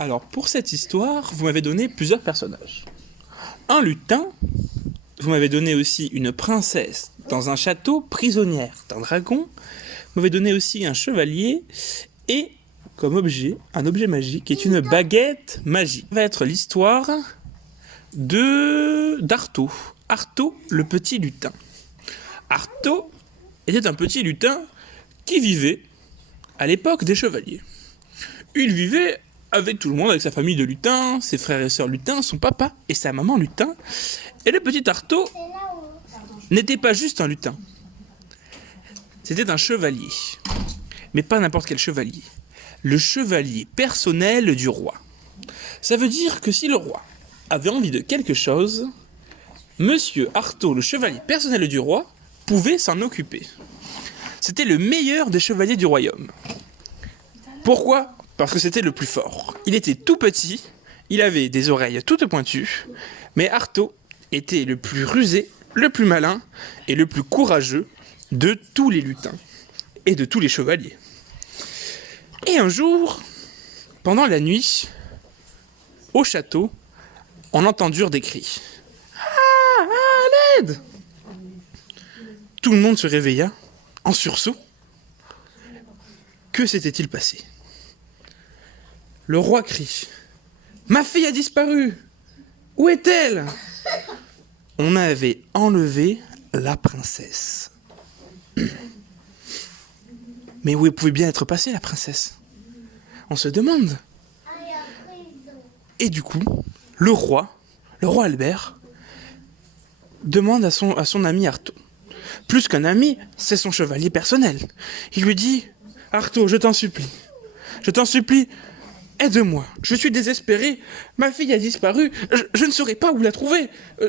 Alors, pour cette histoire, vous m'avez donné plusieurs personnages. Un lutin, vous m'avez donné aussi une princesse dans un château prisonnière d'un dragon, vous m'avez donné aussi un chevalier et, comme objet, un objet magique qui est une baguette magique. Ça va être l'histoire d'Arto. Arto, le petit lutin. Arto était un petit lutin qui vivait à l'époque des chevaliers. Il vivait avec tout le monde, avec sa famille de lutins, ses frères et sœurs lutins, son papa et sa maman lutin. Et le petit Arto n'était pas juste un lutin. C'était un chevalier. Mais pas n'importe quel chevalier. Le chevalier personnel du roi. Ça veut dire que si le roi avait envie de quelque chose, Monsieur Arto, le chevalier personnel du roi, pouvait s'en occuper. C'était le meilleur des chevaliers du royaume. Pourquoi ? Parce que c'était le plus fort. Il était tout petit, il avait des oreilles toutes pointues, mais Arto était le plus rusé, le plus malin et le plus courageux de tous les lutins et de tous les chevaliers. Et un jour, pendant la nuit, au château, on entendit des cris. Ah, à l'aide ! Tout le monde se réveilla, en sursaut. Que s'était-il passé ? Le roi crie. Ma fille a disparu. Où est-elle ? On avait enlevé la princesse. Mais où pouvait bien être passée la princesse ? On se demande. Et du coup, le roi Albert, demande à son ami Arto. Plus qu'un ami, c'est son chevalier personnel. Il lui dit, Arto, je t'en supplie, aide-moi, je suis désespéré, ma fille a disparu, je ne saurais pas où la trouver,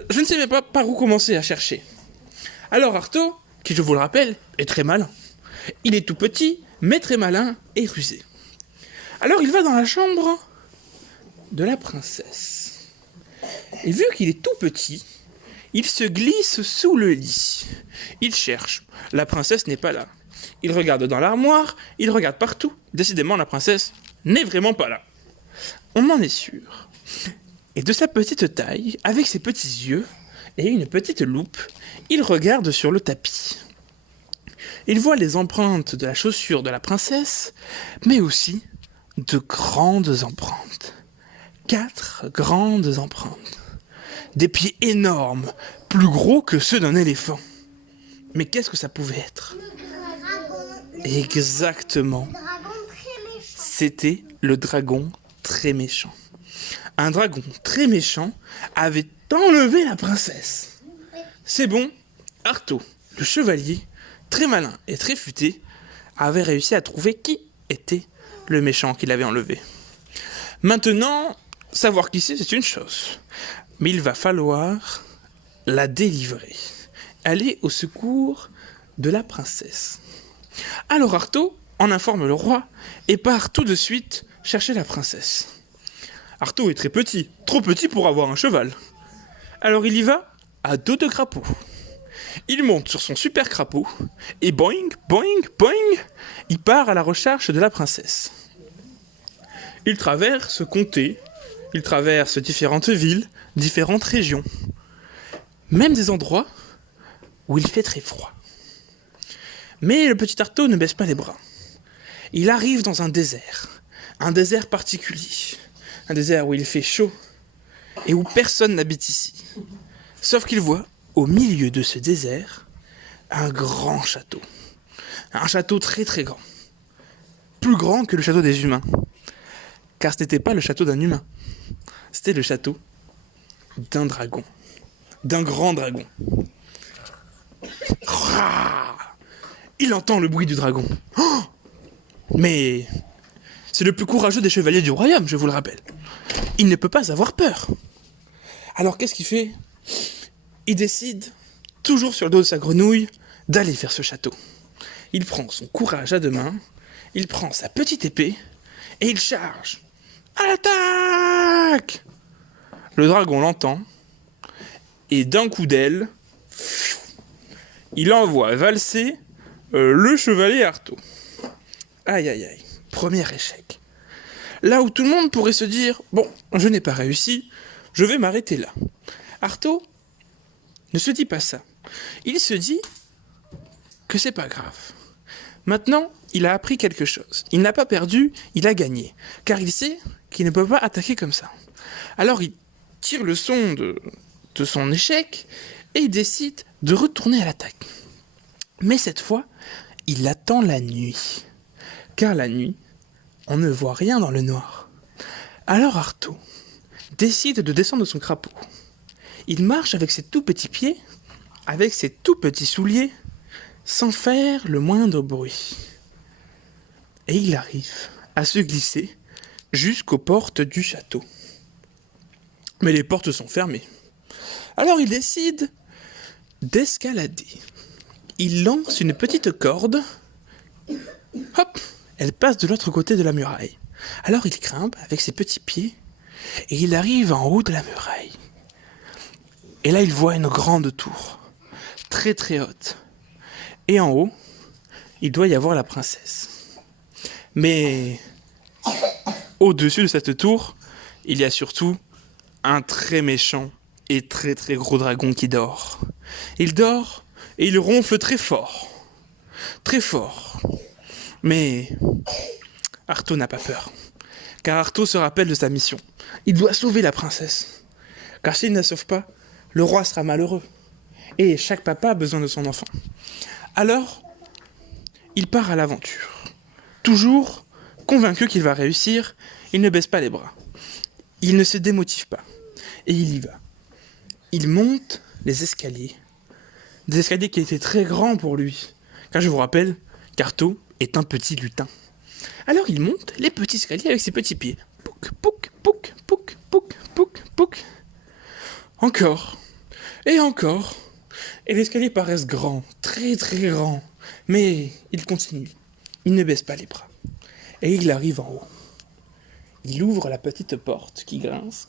je ne sais même pas par où commencer à chercher. Alors Arto, qui je vous le rappelle, est très malin. Il est tout petit, mais très malin et rusé. Alors il va dans la chambre de la princesse. Et vu qu'il est tout petit, il se glisse sous le lit. Il cherche. La princesse n'est pas là. Il regarde dans l'armoire, il regarde partout. Décidément, la princesse n'est vraiment pas là. On en est sûr. Et de sa petite taille, avec ses petits yeux et une petite loupe, il regarde sur le tapis. Il voit les empreintes de la chaussure de la princesse, mais aussi de grandes empreintes. 4 grandes empreintes. Des pieds énormes, plus gros que ceux d'un éléphant. Mais qu'est-ce que ça pouvait être ? Exactement. C'était le dragon très méchant. Un dragon très méchant avait enlevé la princesse. C'est bon, Arto, le chevalier, très malin et très futé, avait réussi à trouver qui était le méchant qui l'avait enlevé. Maintenant, savoir qui c'est une chose. Mais il va falloir la délivrer. Aller au secours de la princesse. Alors Arto en informe le roi et part tout de suite chercher la princesse. Arto est très petit, trop petit pour avoir un cheval. Alors il y va à dos de crapaud. Il monte sur son super crapaud et boing, boing, boing, il part à la recherche de la princesse. Il traverse comté, il traverse différentes villes, différentes régions, même des endroits où il fait très froid. Mais le petit Arto ne baisse pas les bras. Il arrive dans un désert particulier, un désert où il fait chaud et où personne n'habite ici. Sauf qu'il voit, au milieu de ce désert, un grand château. Un château très très grand. Plus grand que le château des humains. Car ce n'était pas le château d'un humain. C'était le château d'un dragon. D'un grand dragon. Il entend le bruit du dragon. Oh, mais c'est le plus courageux des chevaliers du royaume, je vous le rappelle. Il ne peut pas avoir peur. Alors qu'est-ce qu'il fait ? Il décide, toujours sur le dos de sa grenouille, d'aller vers ce château. Il prend son courage à deux mains, il prend sa petite épée, et il charge. À l'attaque ! Le dragon l'entend, et d'un coup d'aile, il envoie valser le chevalier Arto. Aïe aïe aïe, premier échec. Là où tout le monde pourrait se dire « Bon, je n'ai pas réussi, je vais m'arrêter là ». Artaud ne se dit pas ça. Il se dit que c'est pas grave. Maintenant, il a appris quelque chose. Il n'a pas perdu, il a gagné. Car il sait qu'il ne peut pas attaquer comme ça. Alors il tire le son de son échec et il décide de retourner à l'attaque. Mais cette fois, il attend la nuit. Car la nuit, on ne voit rien dans le noir. Alors Artaud décide de descendre de son crapaud. Il marche avec ses tout petits pieds, avec ses tout petits souliers, sans faire le moindre bruit. Et il arrive à se glisser jusqu'aux portes du château. Mais les portes sont fermées. Alors il décide d'escalader. Il lance une petite corde. Hop, elle passe de l'autre côté de la muraille. Alors il grimpe avec ses petits pieds et il arrive en haut de la muraille. Et là il voit une grande tour, très très haute. Et en haut, il doit y avoir la princesse. Mais au-dessus de cette tour, il y a surtout un très méchant et très très gros dragon qui dort. Il dort et il ronfle très fort. Très fort. Mais Artaud n'a pas peur. Car Artaud se rappelle de sa mission. Il doit sauver la princesse. Car s'il ne la sauve pas, le roi sera malheureux. Et chaque papa a besoin de son enfant. Alors, il part à l'aventure. Toujours convaincu qu'il va réussir, il ne baisse pas les bras. Il ne se démotive pas. Et il y va. Il monte les escaliers. Des escaliers qui étaient très grands pour lui. Car je vous rappelle qu'Artaud est un petit lutin. Alors il monte les petits escaliers avec ses petits pieds. Pouc, pouc, pouc, pouc, pouc, pouc, pouc. Encore. Et encore. Et les escaliers paraissent grands, très très grands. Mais il continue. Il ne baisse pas les bras. Et il arrive en haut. Il ouvre la petite porte qui grince.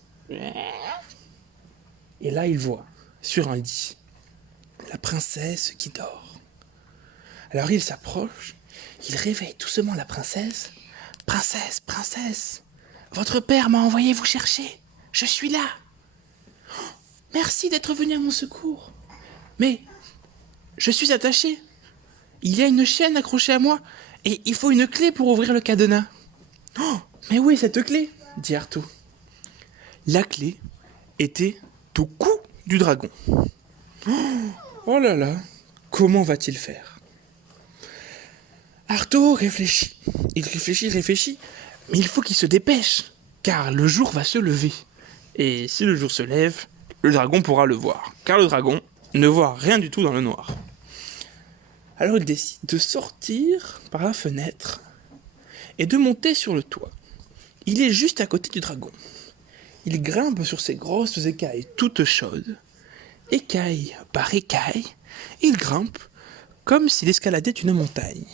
Et là, il voit, sur un lit, la princesse qui dort. Alors il s'approche, il réveille doucement la princesse. « Princesse, princesse, votre père m'a envoyé vous chercher. Je suis là. Oh, merci d'être venu à mon secours. Mais je suis attaché. Il y a une chaîne accrochée à moi et il faut une clé pour ouvrir le cadenas. »« Oh, mais où est cette clé ?» dit Artaud. La clé était au cou du dragon. Oh là là, comment va-t-il faire? Artaud réfléchit. Il réfléchit, mais il faut qu'il se dépêche, car le jour va se lever. Et si le jour se lève, le dragon pourra le voir, car le dragon ne voit rien du tout dans le noir. Alors il décide de sortir par la fenêtre et de monter sur le toit. Il est juste à côté du dragon. Il grimpe sur ses grosses écailles toutes chaudes. Écaille par écaille, il grimpe comme s'il escaladait une montagne.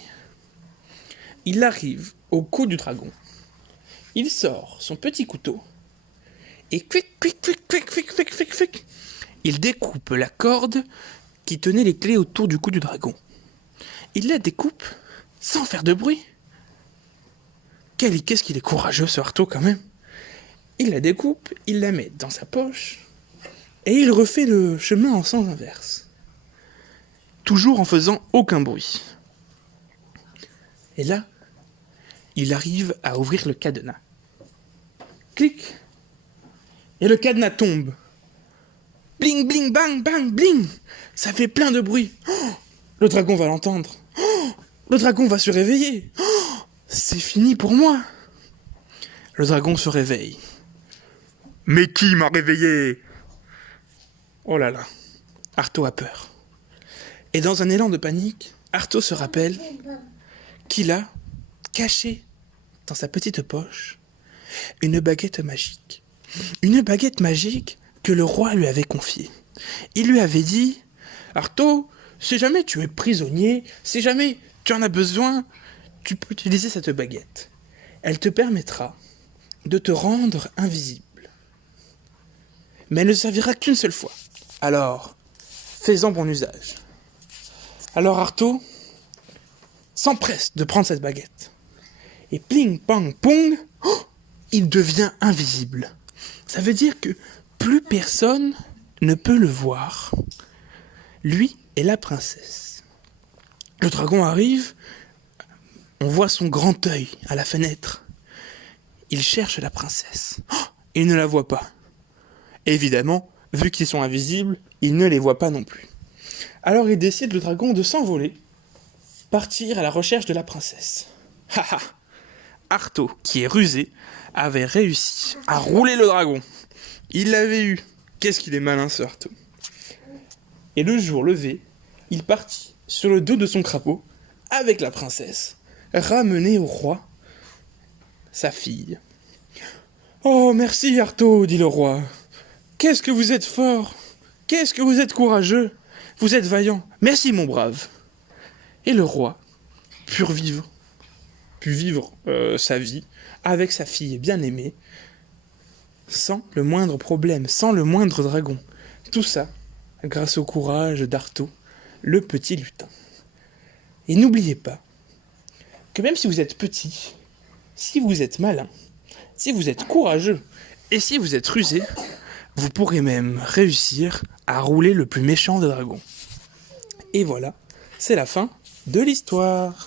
Il arrive au cou du dragon. Il sort son petit couteau et il découpe la corde qui tenait les clés autour du cou du dragon. Il la découpe sans faire de bruit. Qu'est-ce qu'il est courageux ce Artaud quand même. Il la découpe, il la met dans sa poche et il refait le chemin en sens inverse. Toujours en faisant aucun bruit. Et là, il arrive à ouvrir le cadenas. Clic. Et le cadenas tombe. Bling, bling, bang, bang, bling. Ça fait plein de bruit. Oh, le dragon va l'entendre. Oh, le dragon va se réveiller. Oh, c'est fini pour moi. Le dragon se réveille. Mais qui m'a réveillé? Oh là là. Artaud a peur. Et dans un élan de panique, Artaud se rappelle qu'il a caché dans sa petite poche une baguette magique. Une baguette magique que le roi lui avait confiée. Il lui avait dit « Artaud, si jamais tu es prisonnier, si jamais tu en as besoin, tu peux utiliser cette baguette. Elle te permettra de te rendre invisible. Mais elle ne servira qu'une seule fois. Alors, fais-en bon usage. » Alors Artaud s'empresse de prendre cette baguette. Et pling, pang, pong, oh, il devient invisible. Ça veut dire que plus personne ne peut le voir. Lui et la princesse. Le dragon arrive, on voit son grand œil à la fenêtre. Il cherche la princesse. Oh, il ne la voit pas. Évidemment, vu qu'ils sont invisibles, il ne les voit pas non plus. Alors il décide, le dragon, de s'envoler, partir à la recherche de la princesse. Haha. Artaud, qui est rusé, avait réussi à rouler le dragon. Il l'avait eu. Qu'est-ce qu'il est malin, ce Artaud. Et le jour levé, il partit sur le dos de son crapaud avec la princesse, ramener au roi sa fille. « Oh, merci Artaud, dit le roi. Qu'est-ce que vous êtes fort, qu'est-ce que vous êtes courageux, vous êtes vaillant. Merci mon brave. » Et le roi put vivre sa vie avec sa fille bien-aimée, sans le moindre problème, sans le moindre dragon. Tout ça grâce au courage d'Artaud, le petit lutin. Et n'oubliez pas que même si vous êtes petit, si vous êtes malin, si vous êtes courageux et si vous êtes rusé, vous pourrez même réussir à rouler le plus méchant des dragons. Et voilà, c'est la fin de l'histoire.